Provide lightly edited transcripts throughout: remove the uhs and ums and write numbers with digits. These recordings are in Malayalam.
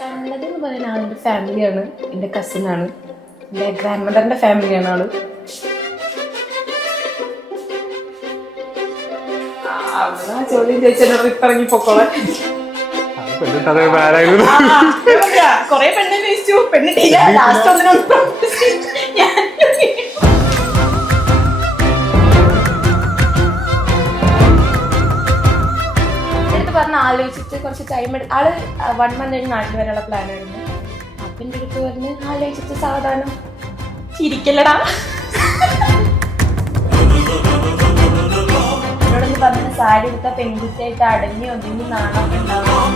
കണ്ടതെന്ന് പറയുന്ന ആളുടെ ഫാമിലിയാണ്, എൻ്റെ കസിനാണ്, എൻ്റെ ഗ്രാൻഡ് മദറിൻ്റെ ഫാമിലിയാണ് ആള്. ചോദ്യം ചോദിച്ചാൽ ഇറങ്ങി പൊക്കോളാം. കൊറേ പെണ്ണെ ചോദിച്ചു, പെണ്ണിട്ടില്ല. ലാസ്റ്റ് ഒന്നിനൊന്നും പറഞ്ഞ ആലോചിച്ചിട്ട് കുറച്ച് ടൈം ആള് 1 month കഴിഞ്ഞ് നാട്ടിൽ വരാനുള്ള പ്ലാൻ ആയിരുന്നു. അപ്പൊ എൻ്റെ അടുത്ത് പറഞ്ഞ് ആലോചിച്ചിട്ട് സാവധാനം ചിരിക്കല്ലടാ എന്നോടൊന്ന് പറഞ്ഞ സാരി എടുത്ത പെൺകുട്ടിയായിട്ട് അടങ്ങി ഒതുങ്ങി നാണം ഉണ്ടാവും.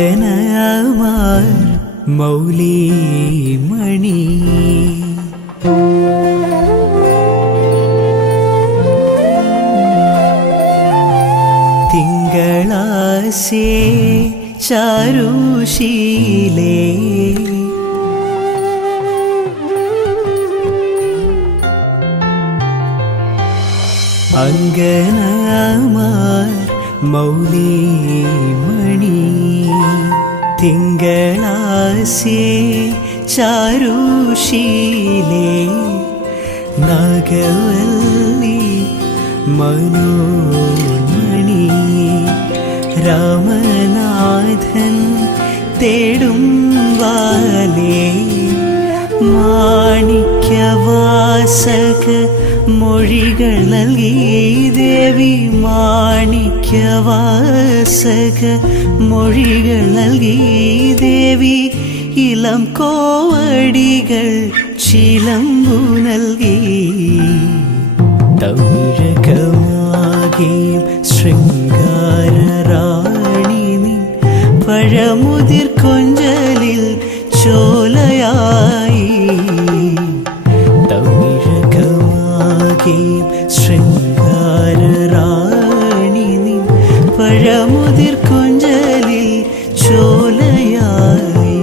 അങ്കനമാർ മൗലിമണി തിങ്കളാശേ ചാരുശീലേ അങ്കനമാർ മൗലിമണി തിങ്കളാശേ ചാരുശീലേ നാഗവല്ലി മനോന്മണി രാമനാഥൻ തേടും വാലേ മാണിക്യവാസക മൊഴികൾ നൽകി ദേവി മാണിക്യവാസക മൊഴികൾ നൽകി ദേവി ഇളം കോവടികൾ ചിലമ്പു നൽകി തൗരകമാകിയും ശൃംഗാരറാണി നിൻ പഴമുതിർ കൊഞ്ചലിൽ ചോലയായി തൗരകമാകിയും ശൃംഗാരറാണി നിൻ പഴമുതിർ കൊഞ്ചലിൽ ചോലയായി.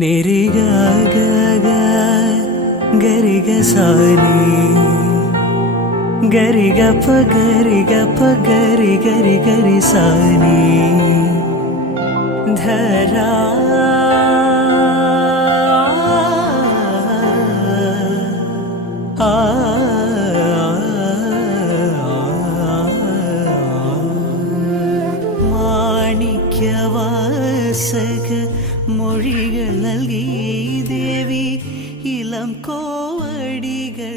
നിരിഗ ഗഗ ഗരിഗ സാരി ഗരിഗ പ ഗരിഗ പ ഗരി ഗരി ഗരി സാരി ധരാ മാണിക്യവാസക മൊഴികൾ നൽകി ദേവി ഇളം കോവടികൾ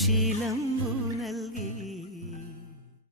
ചിലം